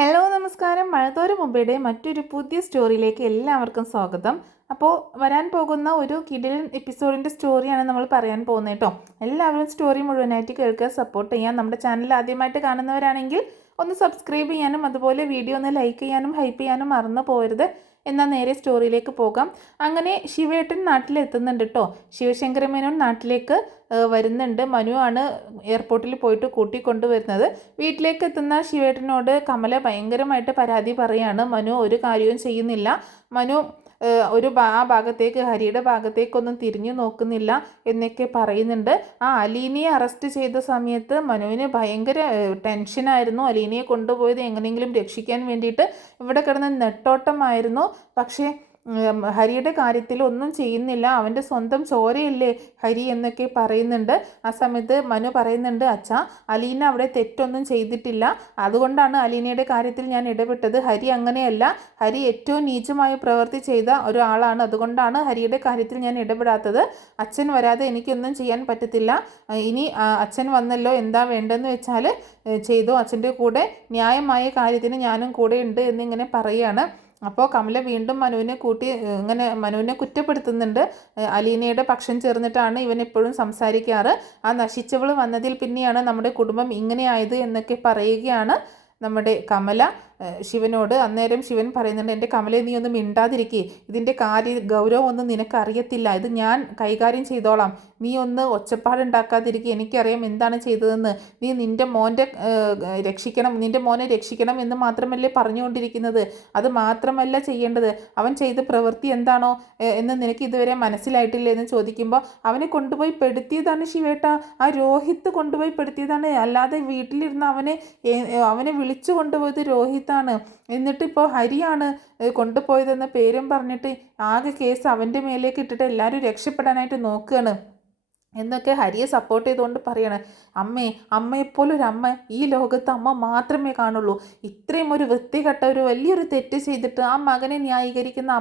Hello നമസ്കാരം. മഴത്തോരു മുമ്പയുടെ മറ്റൊരു പുതിയ സ്റ്റോറിയിലേക്ക് എല്ലാവർക്കും സ്വാഗതം. അപ്പോൾ വരാൻ പോകുന്ന ഒരു കിടിലൻ എപ്പിസോഡിൻ്റെ സ്റ്റോറിയാണ് നമ്മൾ പറയാൻ പോകുന്നത് കേട്ടോ. എല്ലാവരും സ്റ്റോറി മുഴുവനായിട്ട് കേൾക്കുക, സപ്പോർട്ട് ചെയ്യാൻ. നമ്മുടെ ചാനൽ ആദ്യമായിട്ട് കാണുന്നവരാണെങ്കിൽ ഒന്ന് സബ്സ്ക്രൈബ് ചെയ്യാനും അതുപോലെ വീഡിയോ ഒന്ന് ലൈക്ക് ചെയ്യാനും ഹൈപ്പ് ചെയ്യാനും മറന്നു പോകരുത്. എന്നാൽ നേരെ സ്റ്റോറിയിലേക്ക് പോകാം. അങ്ങനെ ശിവേട്ടൻ നാട്ടിലെത്തുന്നുണ്ട് കേട്ടോ. ശിവശങ്കരമേനോൻ നാട്ടിലേക്ക് വരുന്നുണ്ട്. മനു ആണ് എയർപോർട്ടിൽ പോയിട്ട് കൂട്ടിക്കൊണ്ടുവരുന്നത്. വീട്ടിലേക്ക് എത്തുന്ന ശിവേട്ടനോട് കമല ഭയങ്കരമായിട്ട് പരാതി പറയാണ്. മനു ഒരു കാര്യവും ചെയ്യുന്നില്ല. മനു ആ ഭാഗത്തേക്ക്, ഹരിയുടെ ഭാഗത്തേക്കൊന്നും തിരിഞ്ഞു നോക്കുന്നില്ല എന്നൊക്കെ പറയുന്നുണ്ട്. അലീനയെ അറസ്റ്റ് ചെയ്ത സമയത്ത് മനുവിന് ഭയങ്കര ടെൻഷനായിരുന്നു. അലീനയെ കൊണ്ടുപോയത് എങ്ങനെയെങ്കിലും രക്ഷിക്കാൻ വേണ്ടിയിട്ട് ഇവിടെ കിടന്ന് നെട്ടോട്ടമായിരുന്നു. പക്ഷേ ഹരിയുടെ കാര്യത്തിൽ ഒന്നും ചെയ്യുന്നില്ല. അവൻ്റെ സ്വന്തം ചോരയല്ലേ ഹരി എന്നൊക്കെ പറയുന്നുണ്ട്. ആ സമയത്ത് മനു പറയുന്നുണ്ട്, അച്ഛാ, അലീന അവിടെ തെറ്റൊന്നും ചെയ്തിട്ടില്ല, അതുകൊണ്ടാണ് അലീനയുടെ കാര്യത്തിൽ ഞാൻ ഇടപെട്ടത്. ഹരി അങ്ങനെയല്ല. ഹരി ഏറ്റവും നീചമായ പ്രവൃത്തി ചെയ്ത ഒരാളാണ്, അതുകൊണ്ടാണ് ഹരിയുടെ കാര്യത്തിൽ ഞാൻ ഇടപെടാത്തത്. അച്ഛൻ വരാതെ എനിക്കൊന്നും ചെയ്യാൻ പറ്റത്തില്ല. ഇനി അച്ഛൻ വന്നല്ലോ, എന്താ വേണ്ടതെന്ന് വെച്ചാൽ ചെയ്തു. അച്ഛൻ്റെ കൂടെ ന്യായമായ കാര്യത്തിന് ഞാനും കൂടെ ഉണ്ട് എന്നിങ്ങനെ പറയുകയാണ്. അപ്പോൾ കമല വീണ്ടും മനുവിനെ കുറ്റപ്പെടുത്തുന്നുണ്ട്. അലീനയുടെ പക്ഷം ചേർന്നിട്ടാണ് ഇവൻ എപ്പോഴും സംസാരിക്കാറ്. ആ നശിച്ചവൾ വന്നതിൽ പിന്നെയാണ് നമ്മുടെ കുടുംബം ഇങ്ങനെയായത് എന്നൊക്കെ പറയുകയാണ് നമ്മുടെ കമല ശിവനോട്. അന്നേരം ശിവൻ പറയുന്നുണ്ട്, എൻ്റെ കമലയെ നീ ഒന്നും മിണ്ടാതിരിക്കുക, ഇതിൻ്റെ ഗൗരവമൊന്നും നിനക്ക് അറിയത്തില്ല, ഇത് ഞാൻ കൈകാര്യം ചെയ്തോളാം, നീ ഒന്ന് ഒച്ചപ്പാടുണ്ടാക്കാതിരിക്കുക, എനിക്കറിയാം എന്താണ് ചെയ്തതെന്ന്. നീ നിൻ്റെ മോനെ രക്ഷിക്കണം എന്ന് മാത്രമല്ലേ പറഞ്ഞുകൊണ്ടിരിക്കുന്നത്, അത് മാത്രമല്ല ചെയ്യേണ്ടത്. അവൻ ചെയ്ത പ്രവൃത്തി എന്താണോ എന്ന് നിനക്ക് ഇതുവരെ മനസ്സിലായിട്ടില്ല എന്ന് ചോദിക്കുമ്പോൾ, അവനെ കൊണ്ടുപോയി പെടുത്തിയതാണ് ശിവേട്ട, ആ രോഹിത്ത് കൊണ്ടുപോയി പെടുത്തിയതാണ്, അല്ലാതെ വീട്ടിലിരുന്ന് അവനെ വിളിച്ചു കൊണ്ടുപോയത് രോഹിത് ാണ്. എന്നിട്ടിപ്പോൾ ഹരിയാണ് കൊണ്ടുപോയതെന്ന പേരും പറഞ്ഞിട്ട് ആകെ കേസ് അവൻ്റെ മേലേക്ക് ഇട്ടിട്ട് എല്ലാവരും രക്ഷപ്പെടാനായിട്ട് നോക്കുകയാണ് എന്നൊക്കെ ഹരിയെ സപ്പോർട്ട് ചെയ്തുകൊണ്ട് പറയണം. അമ്മയെപ്പോലൊരമ്മ ഈ ലോകത്ത് അമ്മ മാത്രമേ കാണുള്ളൂ. ഇത്രയും ഒരു വൃത്തികെട്ട ഒരു വലിയൊരു തെറ്റ് ചെയ്തിട്ട് ആ മകനെ ന്യായീകരിക്കുന്ന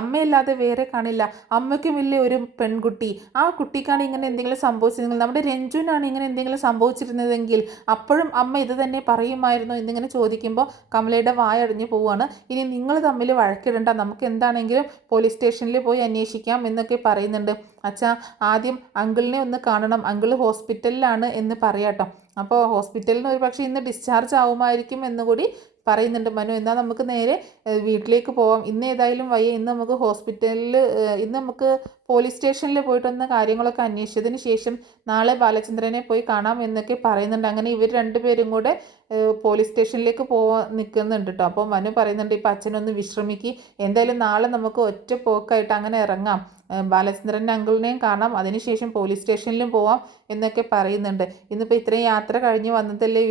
അമ്മയല്ലാതെ വേറെ കാണില്ല. അമ്മയ്ക്കും ഇല്ലേ ഒരു പെൺകുട്ടി, ആ കുട്ടിക്കാണ് ഇങ്ങനെ എന്തെങ്കിലും സംഭവിച്ചിരുന്നെങ്കിൽ, നമ്മുടെ രഞ്ജുവിനാണ് ഇങ്ങനെ എന്തെങ്കിലും സംഭവിച്ചിരുന്നതെങ്കിൽ അപ്പോഴും അമ്മ ഇത് തന്നെ പറയുമായിരുന്നു എന്നിങ്ങനെ ചോദിക്കുമ്പോൾ കമലയുടെ വായടഞ്ഞു പോവുകയാണ്. ഇനി നിങ്ങൾ തമ്മിൽ വഴക്കിടണ്ട, നമുക്ക് എന്താണെങ്കിലും പോലീസ് സ്റ്റേഷനിൽ പോയി അന്വേഷിക്കാം എന്നൊക്കെ പറയുന്നുണ്ട്. അച്ഛാ, ആദ്യം അങ്കിളിനെ ഒന്ന് കാണണം, അങ്കിള് ഹോസ്പിറ്റലിലാണ് എന്ന് പറയാട്ടോ. അപ്പോൾ ഹോസ്പിറ്റലിൽ നിന്ന് ഒരു പക്ഷേ ഇന്ന് ഡിസ്ചാർജ് ആവുമായിരിക്കും എന്നുകൂടി പറയുന്നുണ്ട് മനു. എന്നാൽ നമുക്ക് നേരെ വീട്ടിലേക്ക് പോവാം, ഇന്ന് ഏതായാലും വയ്യ, ഇന്ന് നമുക്ക് പോലീസ് സ്റ്റേഷനിൽ പോയിട്ടൊന്ന് കാര്യങ്ങളൊക്കെ അന്വേഷിച്ചതിന് ശേഷം നാളെ ബാലചന്ദ്രനെ പോയി കാണാം എന്നൊക്കെ പറയുന്നുണ്ട്. അങ്ങനെ ഇവർ രണ്ടുപേരും കൂടെ പോലീസ് സ്റ്റേഷനിലേക്ക് പോകാൻ നിൽക്കുന്നുണ്ട് കേട്ടോ. അപ്പോൾ മനു പറയുന്നുണ്ട്, ഇപ്പം അച്ഛനൊന്ന് വിശ്രമിക്കുക, എന്തായാലും നാളെ നമുക്ക് ഒറ്റ പോക്കായിട്ട് അങ്ങനെ ഇറങ്ങാം, ബാലചന്ദ്രൻ്റെ അങ്കിളിനെയും കാണാം, അതിനുശേഷം പോലീസ് സ്റ്റേഷനിലും പോവാം എന്നൊക്കെ പറയുന്നുണ്ട്. ഇന്നിപ്പോൾ ഇത്രയും യാത്ര കഴിഞ്ഞ് വന്നതല്ലേ,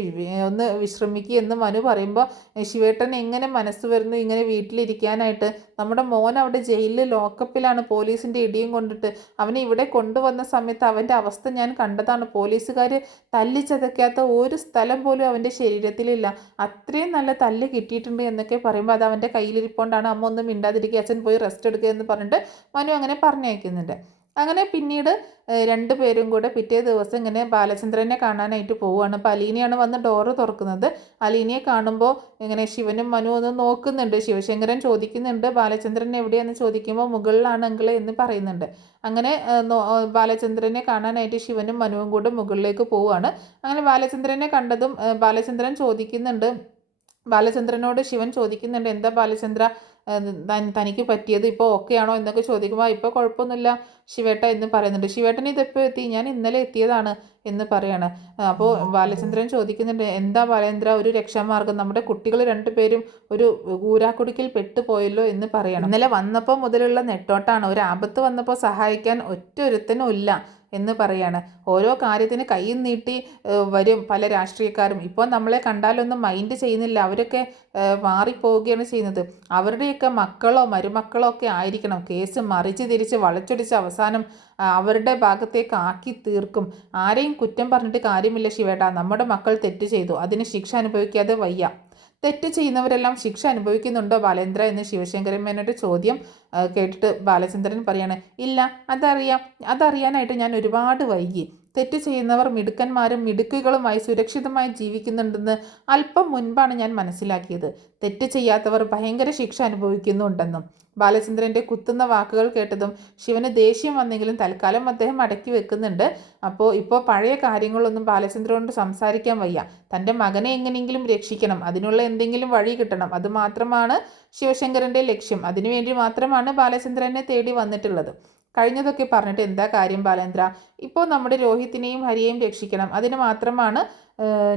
ഒന്ന് വിശ്രമിക്കുക എന്ന് മനു പറയുമ്പോൾ ശിവേട്ടൻ എങ്ങനെ മനസ്സ് വരുന്നു ഇങ്ങനെ വീട്ടിലിരിക്കാനായിട്ട്? നമ്മുടെ മോൻ അവിടെ ജയിലിൽ ലോക്കപ്പിലാണ്, പോലീസിൻ്റെ ഇടിയും കൊണ്ടിട്ട്. അവനെ ഇവിടെ കൊണ്ടുവന്ന സമയത്ത് അവൻ്റെ അവസ്ഥ ഞാൻ കണ്ടതാണ്. പോലീസുകാർ തല്ലിച്ചതയ്ക്കാത്ത ഒരു സ്ഥലം പോലും അവൻ്റെ ശരീരത്തിലില്ല, അത്രയും നല്ല തല്ല് കിട്ടിയിട്ടുണ്ട് എന്നൊക്കെ പറയുമ്പോൾ അത് അവൻ്റെ കയ്യിലിരിപ്പോണ്ടാണ്. അമ്മ ഒന്നും മിണ്ടാതിരിക്കുക, അച്ഛൻ പോയി റെസ്റ്റ് എടുക്കുക എന്ന് പറഞ്ഞിട്ട് മനു അങ്ങനെ പറഞ്ഞയക്കുന്നുണ്ട്. അങ്ങനെ പിന്നീട് രണ്ടുപേരും കൂടെ പിറ്റേ ദിവസം ഇങ്ങനെ ബാലചന്ദ്രനെ കാണാനായിട്ട് പോവുകയാണ്. അപ്പോൾ അലീനയാണ് വന്ന് ഡോറ് തുറക്കുന്നത്. അലീനയെ കാണുമ്പോൾ ഇങ്ങനെ ശിവനും മനു ഒന്ന് നോക്കുന്നുണ്ട്. ശിവശങ്കരൻ ചോദിക്കുന്നുണ്ട്, ബാലചന്ദ്രൻ എവിടെയാണെന്ന് ചോദിക്കുമ്പോൾ മുകളിലാണ് അങ്കിള് എന്ന് പറയുന്നുണ്ട്. അങ്ങനെ ബാലചന്ദ്രനെ കാണാനായിട്ട് ശിവനും മനുവും കൂടെ മുകളിലേക്ക് പോവുകയാണ്. അങ്ങനെ ബാലചന്ദ്രനെ കണ്ടതും ബാലചന്ദ്രനോട് ശിവൻ ചോദിക്കുന്നുണ്ട്, എന്താ ബാലചന്ദ്ര തനിക്ക് പറ്റിയത്, ഇപ്പോൾ ഓക്കെ ആണോ എന്നൊക്കെ ചോദിക്കുമ്പോൾ ഇപ്പോൾ കുഴപ്പമൊന്നുമില്ല ശിവേട്ട എന്ന് പറയുന്നുണ്ട്. ശിവേട്ടൻ ഇതെപ്പോൾ എത്തി? ഞാൻ ഇന്നലെ എത്തിയതാണ് എന്ന് പറയാണ്. അപ്പോൾ ബാലചന്ദ്രൻ ചോദിക്കുന്നുണ്ട്, എന്താ ബാലേന്ദ്ര ഒരു രക്ഷാമാർഗം, നമ്മുടെ കുട്ടികൾ രണ്ടുപേരും ഒരു ഊരാക്കുടുക്കിൽ പെട്ടുപോയല്ലോ എന്ന് പറയണം. ഇന്നലെ വന്നപ്പോൾ മുതലുള്ള നെട്ടോട്ടാണ്, ഒരു ആപത്ത് വന്നപ്പോൾ സഹായിക്കാൻ ഒറ്റൊരുത്തനും ഇല്ല എന്ന് പറയാണ്. ഓരോ കാര്യത്തിന് കൈ നീട്ടി വരും പല രാഷ്ട്രീയക്കാരും. ഇപ്പോൾ നമ്മളെ കണ്ടാലൊന്നും മൈൻഡ് ചെയ്യുന്നില്ല, അവരൊക്കെ മാറിപ്പോവുകയാണ് ചെയ്യുന്നത്. അവരുടെയൊക്കെ മക്കളോ മരുമക്കളോ ഒക്കെ ആയിരിക്കണം കേസ് മറിച്ച് തിരിച്ച് വളച്ചൊടിച്ച് അവസാനം അവരുടെ ഭാഗത്തേക്ക് ആക്കി തീർക്കും. ആരെയും കുറ്റം പറഞ്ഞിട്ട് കാര്യമില്ല ശിവേട്ടാ, നമ്മുടെ മക്കൾ തെറ്റ് ചെയ്തു, അതിന് ശിക്ഷ അനുഭവിക്കാതെ വയ്യ. തെറ്റ് ചെയ്യുന്നവരെല്ലാം ശിക്ഷ അനുഭവിക്കുന്നുണ്ടോ ബാലേന്ദ്ര എന്ന് ശിവശങ്കരൻ മേനോൻ്റെ ചോദ്യം കേട്ടിട്ട് ബാലചന്ദ്രൻ പറയാണ്, ഇല്ല, അതറിയാനായിട്ട് ഞാൻ ഒരുപാട് വൈകി. തെറ്റ് ചെയ്യുന്നവർ മിടുക്കന്മാരും മിടുക്കുകളുമായി സുരക്ഷിതമായി ജീവിക്കുന്നുണ്ടെന്ന് അല്പം മുൻപാണ് ഞാൻ മനസ്സിലാക്കിയത്. തെറ്റ് ചെയ്യാത്തവർ ഭയങ്കര ശിക്ഷ അനുഭവിക്കുന്നുണ്ടെന്നും. ബാലചന്ദ്രൻ്റെ കുത്തുന്ന വാക്കുകൾ കേട്ടതും ശിവന് ദേഷ്യം വന്നെങ്കിലും തൽക്കാലം അദ്ദേഹം അടക്കി വെക്കുന്നുണ്ട്. ഇപ്പോൾ പഴയ കാര്യങ്ങളൊന്നും ബാലചന്ദ്രനോട് സംസാരിക്കാൻ വയ്യ. തൻ്റെ മകനെ എങ്ങനെയെങ്കിലും രക്ഷിക്കണം, അതിനുള്ള എന്തെങ്കിലും വഴി കിട്ടണം. അതുമാത്രമാണ് ശിവശങ്കരൻ്റെ ലക്ഷ്യം. അതിനുവേണ്ടി മാത്രമാണ് ബാലചന്ദ്രനെ തേടി വന്നിട്ടുള്ളത്. കഴിഞ്ഞതൊക്കെ പറഞ്ഞിട്ട് എന്താ കാര്യം ബാലേന്ദ്ര? ഇപ്പോൾ നമ്മുടെ രോഹിത്തിനെയും ഹരിയെയും രക്ഷിക്കണം. അതിന് മാത്രമാണ്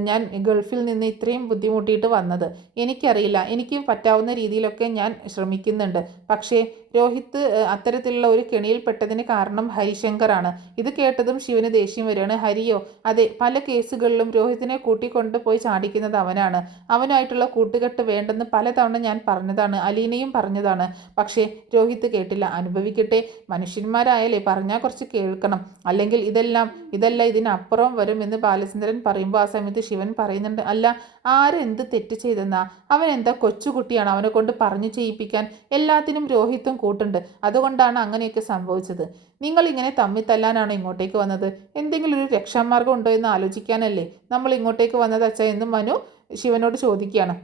ഞാൻ ഗൾഫിൽ നിന്ന് ഇത്രയും ബുദ്ധിമുട്ടിയിട്ട് വന്നത്. എനിക്കറിയില്ല, എനിക്ക് പറ്റാവുന്ന രീതിയിലൊക്കെ ഞാൻ ശ്രമിക്കുന്നുണ്ട്. പക്ഷേ രോഹിത്ത് അത്തരത്തിലുള്ള ഒരു കെണിയിൽപ്പെട്ടതിന് കാരണം ഹരിശങ്കറാണ്. ഇത് കേട്ടതും ശിവന് ദേഷ്യം വരികയാണ്. ഹരിയോ? അതെ, പല കേസുകളിലും രോഹിത്തിനെ കൂട്ടിക്കൊണ്ട് പോയി ചാടിക്കുന്നത് അവനാണ്. അവനായിട്ടുള്ള കൂട്ടുകെട്ട് വേണ്ടെന്ന് പലതവണ ഞാൻ പറഞ്ഞതാണ്, അലീനയും പറഞ്ഞതാണ്. പക്ഷേ രോഹിത്ത് കേട്ടില്ല. അനുഭവിക്കട്ടെ, മനുഷ്യന്മാരായാലേ പറഞ്ഞാൽ കുറച്ച് കേൾക്കണം, അല്ലെങ്കിൽ ഇതല്ല ഇതിനപ്പുറം വരും എന്ന് ബാലചന്ദ്രൻ പറയുമ്പോൾ ആ സമയത്ത് ശിവൻ പറയുന്നുണ്ട്, അല്ല, ആരെന്ത് തെറ്റ് ചെയ്തെന്നാ? അവൻ എന്താ കൊച്ചുകുട്ടിയാണ്? അവനെ കൊണ്ട് പറഞ്ഞു ചെയ്യിപ്പിക്കാൻ എല്ലാത്തിനും രോഹിത്തും കൂട്ടുണ്ട്. അതുകൊണ്ടാണ് അങ്ങനെയൊക്കെ സംഭവിച്ചത്. നിങ്ങൾ ഇങ്ങനെ തമ്മിൽ തല്ലാനാണോ ഇങ്ങോട്ടേക്ക് വന്നത്? എന്തെങ്കിലും ഒരു രക്ഷാമാർഗം ഉണ്ടോ എന്ന് ആലോചിക്കാനല്ലേ നമ്മൾ ഇങ്ങോട്ടേക്ക് വന്നത് അച്ഛ എന്ന് മനു ശിവനോട് ചോദിക്കുകയാണ്.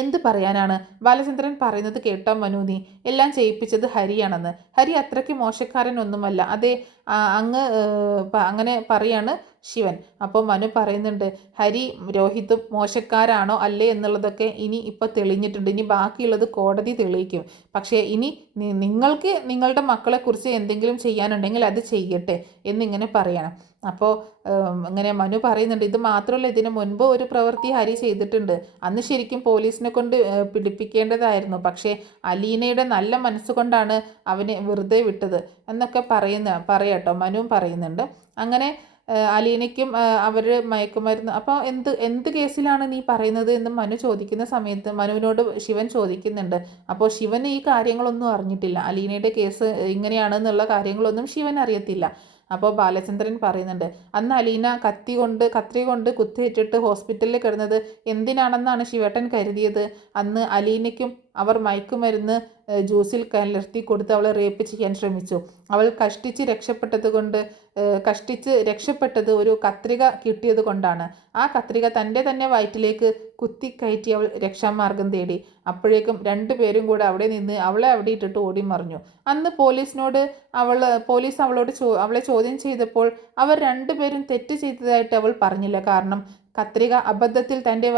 എന്ത് പറയാനാണ്? ബാലചന്ദ്രൻ പറയുന്നത് കേട്ടോ മനു, നീ എല്ലാം ചെയ്യിപ്പിച്ചത് ഹരിയാണെന്ന്. ഹരി അത്രയ്ക്ക് മോശക്കാരനൊന്നുമല്ല. അതെ, അങ്ങനെ പറയാണ് ശിവൻ. അപ്പോൾ മനു പറയുന്നുണ്ട്, ഹരി രോഹിത്തും മോശക്കാരാണോ അല്ലേ എന്നുള്ളതൊക്കെ ഇപ്പോൾ തെളിഞ്ഞിട്ടുണ്ട്. ഇനി ബാക്കിയുള്ളത് കോടതി തെളിയിക്കും. പക്ഷേ ഇനി നിങ്ങൾക്ക് നിങ്ങളുടെ മക്കളെക്കുറിച്ച് എന്തെങ്കിലും ചെയ്യാനുണ്ടെങ്കിൽ അത് ചെയ്യട്ടെ എന്നിങ്ങനെ പറയണം. അപ്പോൾ ഇങ്ങനെ മനു പറയുന്നുണ്ട്, ഇത് മാത്രമല്ല, ഇതിന് മുൻപ് ഒരു പ്രവൃത്തി ഹരി ചെയ്തിട്ടുണ്ട്. അന്ന് ശരിക്കും പോലീസിനെ കൊണ്ട് പിടിപ്പിക്കേണ്ടതായിരുന്നു. പക്ഷേ അലീനയുടെ നല്ല മനസ്സുകൊണ്ടാണ് അവനെ വെറുതെ വിട്ടത് എന്നൊക്കെ പറയാട്ടോ മനുവും പറയുന്നുണ്ട്. അങ്ങനെ അലീനയ്ക്കും അവർ മയക്കുമരുന്ന്. അപ്പോൾ എന്ത് കേസിലാണ് നീ പറയുന്നത് എന്ന് മനു ചോദിക്കുന്ന സമയത്ത് മനുവിനോട് ശിവൻ ചോദിക്കുന്നുണ്ട്. അപ്പോൾ ശിവൻ ഈ കാര്യങ്ങളൊന്നും അറിഞ്ഞിട്ടില്ല. അലീനയുടെ കേസ് ഇങ്ങനെയാണെന്നുള്ള കാര്യങ്ങളൊന്നും ശിവൻ അറിയത്തില്ല. അപ്പോൾ ബാലചന്ദ്രൻ പറയുന്നുണ്ട്, അന്ന് അലീന കത്രി കൊണ്ട് കുത്തേറ്റിട്ട് ഹോസ്പിറ്റലിൽ കിടന്നത് എന്തിനാണെന്നാണ് ശിവേട്ടൻ കരുതിയത്? അന്ന് അലീനയ്ക്കും അവർ മയക്കുമരുന്ന് ജ്യൂസിൽ കലർത്തി കൊടുത്ത് അവളെ റേപ്പ് ചെയ്യാൻ ശ്രമിച്ചു. അവൾ കഷ്ടിച്ച് രക്ഷപ്പെട്ടത് ഒരു കത്രിക കിട്ടിയത് കൊണ്ടാണ്. ആ കത്രിക തൻ്റെ തന്നെ വയറ്റിലേക്ക് കുത്തിക്കയറ്റി അവൾ രക്ഷാമാർഗം തേടി. അപ്പോഴേക്കും രണ്ടുപേരും കൂടെ അവിടെ നിന്ന് അവളെ അവിടെ ഇട്ടിട്ട് ഓടിമറിഞ്ഞു. അന്ന് പോലീസ് അവളെ ചോദ്യം ചെയ്തപ്പോൾ അവർ രണ്ടുപേരും തെറ്റ് ചെയ്തതായിട്ട് അവൾ പറഞ്ഞില്ല. കാരണം കത്രിക അബദ്ധത്തിൽ തൻ്റെ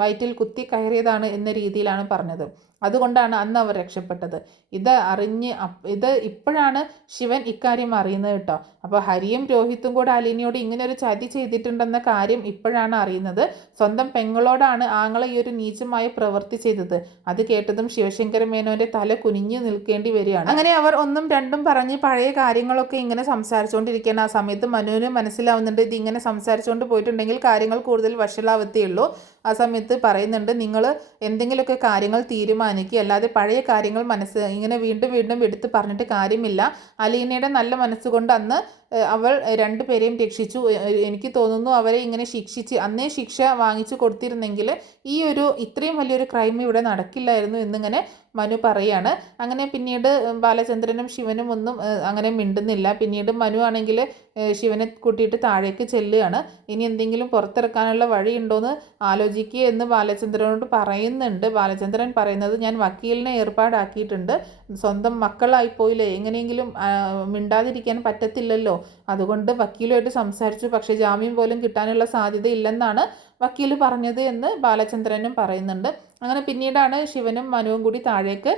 വയറ്റിൽ കുത്തി കയറിയതാണ് എന്ന രീതിയിലാണ് പറഞ്ഞത്. അതുകൊണ്ടാണ് അന്ന് അവർ രക്ഷപ്പെട്ടത്. ഇത് ഇപ്പോഴാണ് ശിവൻ ഇക്കാര്യം അറിയുന്നത് കേട്ടോ. അപ്പോൾ ഹരിയും രോഹിത്തും കൂടെ അലീനയോട് ഇങ്ങനെ ഒരു ചതി ചെയ്തിട്ടുണ്ടെന്ന കാര്യം ഇപ്പോഴാണ് അറിയുന്നത്. സ്വന്തം പെങ്ങളോടാണ് ആങ്ങളെ ഈ ഒരു നീചമായ പ്രവൃത്തി ചെയ്തത്. അത് കേട്ടതും ശിവശങ്കര മേനോന്റെ തല കുനിഞ്ഞു നിൽക്കേണ്ടി വരികയാണ്. അങ്ങനെ അവർ ഒന്നും രണ്ടും പറഞ്ഞ് പഴയ കാര്യങ്ങളൊക്കെ ഇങ്ങനെ സംസാരിച്ചുകൊണ്ടിരിക്കുകയാണ്. ആ സമയത്ത് മനുവിന് മനസ്സിലാവുന്നുണ്ട്, ഇതിങ്ങനെ സംസാരിച്ചുകൊണ്ട് പോയിട്ടുണ്ടെങ്കിൽ കാര്യങ്ങൾ കൂടുതൽ വഷളാവത്തേ ഉള്ളൂ. ആ സമയത്ത് പറയുന്നുണ്ട്, നിങ്ങൾ എന്തെങ്കിലുമൊക്കെ കാര്യങ്ങൾ തീരുമാനിക്കുക, അല്ലാതെ പഴയ കാര്യങ്ങൾ ഇങ്ങനെ വീണ്ടും വീണ്ടും എടുത്ത് പറഞ്ഞിട്ട് കാര്യമില്ല. അലീനയുടെ നല്ല മനസ്സുകൊണ്ട് അന്ന് അവൾ രണ്ടുപേരെയും രക്ഷിച്ചു. എനിക്ക് തോന്നുന്നു അവരെ ഇങ്ങനെ അന്നേ ശിക്ഷ വാങ്ങിച്ചു കൊടുത്തിരുന്നെങ്കിൽ ഇത്രയും വലിയൊരു ക്രൈം ഇവിടെ നടക്കില്ലായിരുന്നു എന്നിങ്ങനെ മനു പറയാണ്. അങ്ങനെ പിന്നീട് ബാലചന്ദ്രനും ശിവനും ഒന്നും അങ്ങനെ മിണ്ടുന്നില്ല. പിന്നീട് മനു ആണെങ്കിൽ ശിവനെ കൂട്ടിയിട്ട് താഴേക്ക് ചെല്ലുകയാണ്. ഇനി എന്തെങ്കിലും പുറത്തിറക്കാനുള്ള വഴിയുണ്ടോയെന്ന് ആലോചിക്കുക എന്ന് ബാലചന്ദ്രനോട് പറയുന്നുണ്ട്. ബാലചന്ദ്രൻ പറയുന്നത്, ഞാൻ വക്കീലിനെ ഏർപ്പാടാക്കിയിട്ടുണ്ട്. സ്വന്തം മക്കളായിപ്പോയില്ലേ, എങ്ങനെയെങ്കിലും മിണ്ടാതിരിക്കാൻ പറ്റത്തില്ലല്ലോ, അതുകൊണ്ട് വക്കീലുമായിട്ട് സംസാരിച്ചു. പക്ഷേ ജാമ്യം പോലും കിട്ടാനുള്ള സാധ്യതയില്ലെന്നാണ് വക്കീൽ പറഞ്ഞത് എന്ന് ബാലചന്ദ്രനും പറയുന്നുണ്ട്. അങ്ങനെ പിന്നീടാണ് ശിവനും മനുവും കൂടി താഴേക്ക്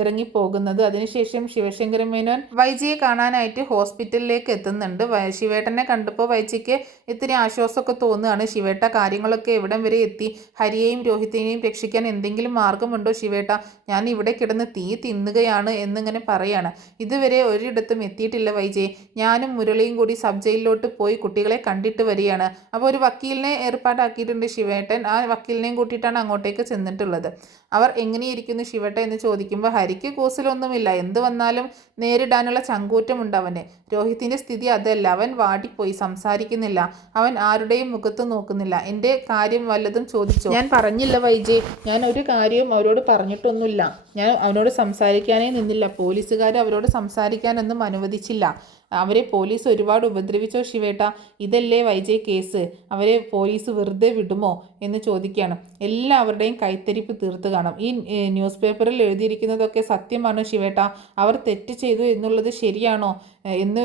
ഇറങ്ങിപ്പോകുന്നത്. അതിനുശേഷം ശിവശങ്കര മേനോൻ വൈജിയെ കാണാനായിട്ട് ഹോസ്പിറ്റലിലേക്ക് എത്തുന്നുണ്ട്. ശിവേട്ടനെ കണ്ടപ്പോൾ വൈജിക്ക് ഇത്തിരി ആശ്വാസമൊക്കെ തോന്നുകയാണ്. ശിവേട്ട, കാര്യങ്ങളൊക്കെ എവിടം വരെ എത്തി? ഹരിയെയും രോഹിത്തിനെയും രക്ഷിക്കാൻ എന്തെങ്കിലും മാർഗമുണ്ടോ ശിവേട്ട? ഞാൻ ഇവിടെ കിടന്ന് തീ തിന്നുകയാണ് എന്നിങ്ങനെ പറയാണ്. ഇതുവരെ ഒരിടത്തും എത്തിയിട്ടില്ല വൈജി. ഞാനും മുരളിയും കൂടി സബ് ജയിലിലോട്ട് പോയി കുട്ടികളെ കണ്ടിട്ട് വരികയാണ്. അപ്പോൾ ഒരു വക്കീലിനെ ഏർപ്പാടാക്കിയിട്ടുണ്ട് ശിവേട്ടൻ. ആ വക്കീലിനെയും കൂട്ടിയിട്ടാണ് അങ്ങോട്ടേക്ക് ചെന്നിട്ടുള്ളത്. അവർ എങ്ങനെയിരിക്കുന്നു ശിവേട്ട എന്ന് ചോദിക്കുമ്പോൾ ഹരിക്ക് കൂസലൊന്നുമില്ല. എന്ത് വന്നാലും നേരിടാനുള്ള ചങ്കൂറ്റമുണ്ട് അവന്. രോഹിത്തിൻ്റെ സ്ഥിതി അതല്ല. അവൻ വാടിപ്പോയി, സംസാരിക്കുന്നില്ല. അവൻ ആരുടെയും മുഖത്ത് നോക്കുന്നില്ല. എൻ്റെ കാര്യം വല്ലതും ചോദിച്ചോ? ഞാൻ പറഞ്ഞില്ല വൈജി, ഞാൻ ഒരു കാര്യവും അവരോട് പറഞ്ഞിട്ടൊന്നുമില്ല. ഞാൻ അവനോട് സംസാരിക്കാനേ നിന്നില്ല. പോലീസുകാർ അവരോട് സംസാരിക്കാനൊന്നും അനുവദിച്ചില്ല. അവരെ പോലീസ് ഒരുപാട് ഉപദ്രവിച്ചോ ശിവേട്ട? ഇതല്ലേ വൈജയ് കേസ്? അവരെ പോലീസ് വെറുതെ വിടുമോ എന്ന് ചോദിക്കുകയാണ്. എല്ലാവരുടെയും കൈത്തരിപ്പ് തീർത്ത് കാണും. ഈ ന്യൂസ് പേപ്പറിൽ എഴുതിയിരിക്കുന്നതൊക്കെ സത്യമാണോ ശിവേട്ട? അവർ തെറ്റ് ചെയ്തു എന്നുള്ളത് ശരിയാണോ എന്ന്?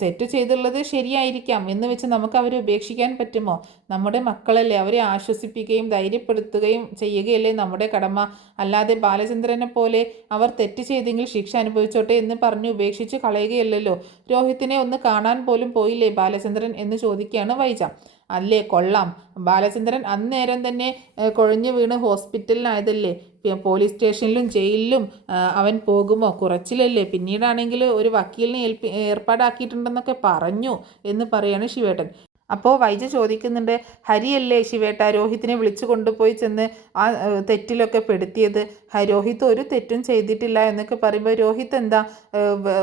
തെറ്റ് ചെയ്തുള്ളത് ശരിയായിരിക്കാം എന്ന് വെച്ച് നമുക്ക് അവരെ ഉപേക്ഷിക്കാൻ പറ്റുമോ? നമ്മുടെ മക്കളല്ലേ, അവരെ ആശ്വസിപ്പിക്കുകയും ധൈര്യപ്പെടുത്തുകയും ചെയ്യുകയല്ലേ നമ്മുടെ കടമ. അല്ലാതെ ബാലചന്ദ്രനെ പോലെ അവർ തെറ്റ് ചെയ്തെങ്കിൽ ശിക്ഷ അനുഭവിച്ചോട്ടെ എന്ന് പറഞ്ഞ് ഉപേക്ഷിച്ച് കളയുകയല്ലല്ലോ. രോഹിത്തിനെ ഒന്ന് കാണാൻ പോലും പോയില്ലേ ബാലചന്ദ്രൻ എന്ന് ചോദിക്കുകയാണ് വൈജ. അല്ലേ, കൊള്ളാം. ബാലചന്ദ്രൻ അന്നേരം തന്നെ കുഴഞ്ഞു വീണ് ഹോസ്പിറ്റലിലായതല്ലേ. പോലീസ് സ്റ്റേഷനിലും ജയിലിലും അവൻ പോകുമോ? കുറച്ചിലല്ലേ. പിന്നീടാണെങ്കിൽ ഒരു വക്കീലിനെ ഏർപ്പാടാക്കിയിട്ടുണ്ടെന്നൊക്കെ പറഞ്ഞു എന്ന് പറയാണ് ശിവേട്ടൻ. അപ്പോൾ വൈജ ചോദിക്കുന്നുണ്ട്, ഹരിയല്ലേ ശിവേട്ട രോഹിത്തിനെ വിളിച്ചു കൊണ്ടുപോയി ചെന്ന് ആ തെറ്റിലൊക്കെ പെടുത്തിയത്? രോഹിത്ത് ഒരു തെറ്റും ചെയ്തിട്ടില്ല എന്നൊക്കെ പറയുമ്പോൾ, രോഹിത്ത് എന്താ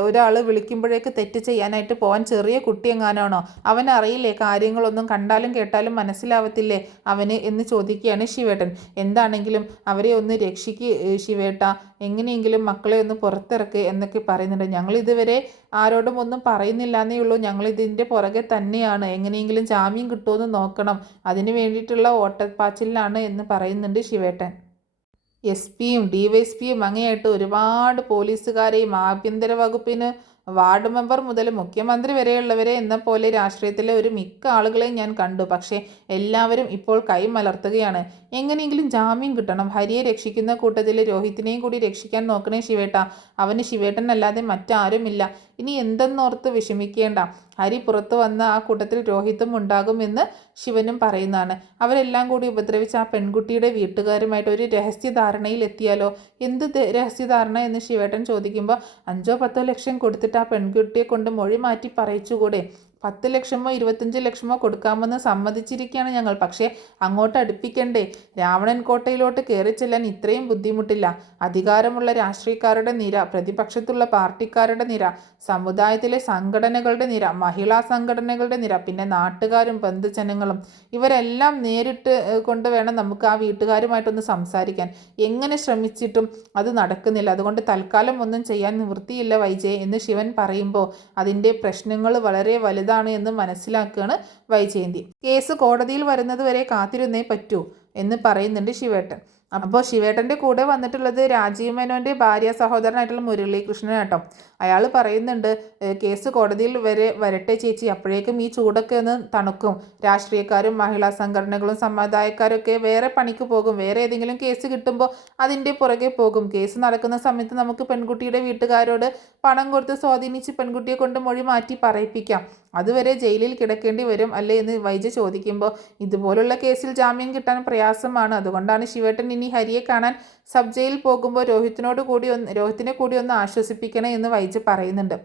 ഒരാൾ വിളിക്കുമ്പോഴേക്ക് തെറ്റ് ചെയ്യാനായിട്ട് പോകാൻ ചെറിയ കുട്ടി എങ്ങാനാണോ? അവനറിയില്ലേ കാര്യങ്ങളൊന്നും, കണ്ടാലും കേട്ടാലും മനസ്സിലാവത്തില്ലേ അവന് എന്ന് ചോദിക്കുകയാണ് ശിവേട്ടൻ. എന്താണെങ്കിലും അവരെ ഒന്ന് രക്ഷിക്ക് ശിവേട്ട, എങ്ങനെയെങ്കിലും മക്കളെ ഒന്ന് പുറത്തിറക്ക് എന്നൊക്കെ പറയുന്നുണ്ട്. ഞങ്ങൾ ഇതുവരെ ആരോടും ഒന്നും പറയുന്നില്ല എന്നേ ഉള്ളൂ, ഞങ്ങളിതിൻ്റെ പുറകെ തന്നെയാണ്, എങ്ങനെയെങ്കിലും ജാമ്യം കിട്ടുമെന്ന് നോക്കണം, അതിന് വേണ്ടിയിട്ടുള്ള ഓട്ടപ്പാച്ചിലാണ് എന്ന് പറയുന്നുണ്ട് ശിവേട്ടൻ. SP-യും DYSP-യും അങ്ങനെയായിട്ട് ഒരുപാട് പോലീസുകാരെയും ആഭ്യന്തര വകുപ്പിന് വാർഡ് മെമ്പർ മുതൽ മുഖ്യമന്ത്രി വരെയുള്ളവരെ എന്ന പോലെ രാഷ്ട്രീയത്തിലെ ഒരു മിക്ക ആളുകളെയും ഞാൻ കണ്ടു. പക്ഷേ എല്ലാവരും ഇപ്പോൾ കൈമലർത്തുകയാണ്. എങ്ങനെയെങ്കിലും ജാമ്യം കിട്ടണം. ഹരിയെ രക്ഷിക്കുന്ന കൂട്ടത്തിൽ രോഹിത്തിനെയും കൂടി രക്ഷിക്കാൻ നോക്കണേ ശിവേട്ട. അവന് ശിവേട്ടനല്ലാതെ മറ്റാരുമില്ല. ഇനി എന്തെന്നോർത്ത് വിഷമിക്കേണ്ട. ഹരി പുറത്തു വന്ന ആ കൂട്ടത്തിൽ രോഹിത്തും ഉണ്ടാകുമെന്ന് ശിവനും പറയുന്നതാണ്. അവരെല്ലാം കൂടി ഉപദ്രവിച്ച ആ പെൺകുട്ടിയുടെ വീട്ടുകാരുമായിട്ട് ഒരു രഹസ്യധാരണയിൽ എത്തിയാലോ? എന്ത് രഹസ്യധാരണ എന്ന് ശിവേട്ടൻ ചോദിക്കുമ്പോൾ, 5-10 ലക്ഷം കൊടുത്തിട്ട് ആ പെൺകുട്ടിയെ കൊണ്ട് മൊഴി മാറ്റി പറയിച്ചുകൂടെ? 10 ലക്ഷമോ 25 ലക്ഷമോ കൊടുക്കാമെന്ന് സമ്മതിച്ചിരിക്കുകയാണ് ഞങ്ങൾ. പക്ഷേ അങ്ങോട്ട് അടുപ്പിക്കണ്ടേ? രാവണൻ കോട്ടയിലോട്ട് കയറി ചെല്ലാൻ ഇത്രയും ബുദ്ധിമുട്ടില്ല. അധികാരമുള്ള രാഷ്ട്രീയക്കാരുടെ നിര, പ്രതിപക്ഷത്തുള്ള പാർട്ടിക്കാരുടെ നിര, സമുദായത്തിലെ സംഘടനകളുടെ നിര, മഹിളാ സംഘടനകളുടെ നിര, പിന്നെ നാട്ടുകാരും ബന്ധുജനങ്ങളും, ഇവരെല്ലാം നേരിട്ട് കൊണ്ട് വേണം നമുക്ക് ആ വീട്ടുകാരുമായിട്ടൊന്ന് സംസാരിക്കാൻ. എങ്ങനെ ശ്രമിച്ചിട്ടും അത് നടക്കുന്നില്ല. അതുകൊണ്ട് തൽക്കാലം ഒന്നും ചെയ്യാൻ നിവൃത്തിയില്ല വൈജയ് എന്ന് ശിവൻ പറയുമ്പോൾ, അതിൻ്റെ പ്രശ്നങ്ങൾ വളരെ വലുതാണ് എന്ന് മനസ്സിലാക്കുകയാണ് വൈജയന്തി. കേസ് കോടതിയിൽ വരുന്നത് വരെ കാത്തിരുന്നേ പറ്റൂ എന്ന് പറയുന്നുണ്ട് ശിവേട്ടൻ. അപ്പോൾ ശിവേട്ടൻ്റെ കൂടെ വന്നിട്ടുള്ളത് രാജീവ് മേനോൻ്റെ ഭാര്യ സഹോദരനായിട്ടുള്ള മുരളീകൃഷ്ണൻ കേട്ടോ. അയാൾ പറയുന്നുണ്ട്, കേസ് കോടതിയിൽ വരട്ടെ ചേച്ചി, അപ്പോഴേക്കും ഈ ചൂടൊക്കെ ഒന്ന് തണുക്കും. രാഷ്ട്രീയക്കാരും മഹിളാ സംഘടനകളും സമുദായക്കാരൊക്കെ വേറെ പണിക്ക് പോകും. വേറെ ഏതെങ്കിലും കേസ് കിട്ടുമ്പോൾ അതിൻ്റെ പുറകെ പോകും. കേസ് നടക്കുന്ന സമയത്ത് നമുക്ക് പെൺകുട്ടിയുടെ വീട്ടുകാരോട് പണം കൊടുത്ത് സ്വാധീനിച്ച് പെൺകുട്ടിയെ കൊണ്ട് മൊഴി മാറ്റി പറയിപ്പിക്കാം. അതുവരെ ജയിലിൽ കിടക്കേണ്ടി വരും അല്ലേ എന്ന് വൈജ ചോദിക്കുമ്പോൾ, ഇതുപോലുള്ള കേസിൽ ജാമ്യം കിട്ടാൻ പ്രയാസമാണ്. അതുകൊണ്ടാണ് ശിവേട്ടൻ ഇനി ഹരിയെ കാണാൻ സബ് ജയിൽ പോകുമ്പോൾ രോഹിത്തിനെ കൂടി ഒന്ന് ആശ്വസിപ്പിക്കണേ എന്ന് വൈജ പറയുന്നുണ്ട്.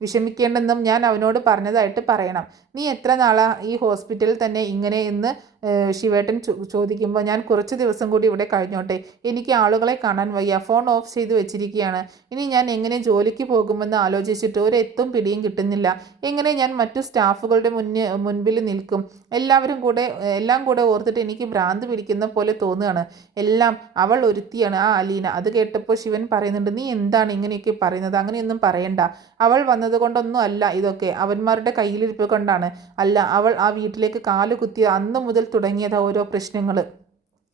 വിഷമിക്കേണ്ടെന്നും ഞാൻ അവനോട് പറഞ്ഞതായിട്ട് പറയണം. നീ എത്ര നാളാ ഈ ഹോസ്പിറ്റലിൽ തന്നെ ഇങ്ങനെ എന്ന് ശിവേട്ടൻ ചോദിക്കുമ്പോൾ, ഞാൻ കുറച്ച് ദിവസം കൂടി ഇവിടെ കഴിഞ്ഞോട്ടെ, എനിക്ക് ആളുകളെ കാണാൻ വയ്യ, ഫോൺ ഓഫ് ചെയ്ത് വെച്ചിരിക്കുകയാണ്. ഇനി ഞാൻ എങ്ങനെ ജോലിക്ക് പോകുമെന്ന് ആലോചിച്ചിട്ട് ഒരെത്തും പിടിയും കിട്ടുന്നില്ല. എങ്ങനെ ഞാൻ മറ്റു സ്റ്റാഫുകളുടെ മുൻപിൽ നിൽക്കും? എല്ലാം കൂടെ ഓർത്തിട്ട് എനിക്ക് ഭ്രാന്ത് പിടിക്കുന്ന പോലെ തോന്നുകയാണ്. എല്ലാം അവൾ ഒരുത്തിയാണ്, ആ അലീന. അത് കേട്ടപ്പോൾ ശിവൻ പറയുന്നുണ്ട്, നീ എന്താണ് ഇങ്ങനെയൊക്കെ പറയുന്നത്? അങ്ങനെയൊന്നും പറയണ്ട. അവൾ വന്നതുകൊണ്ടൊന്നും അല്ല ഇതൊക്കെ, അവന്മാരുടെ കയ്യിലിരിപ്പ് കൊണ്ടാണ്. അല്ല, അവൾ ആ വീട്ടിലേക്ക് കാല് കുത്തിയ അന്ന് മുതൽ തുടങ്ങിയതാ ഓരോ പ്രശ്നങ്ങൾ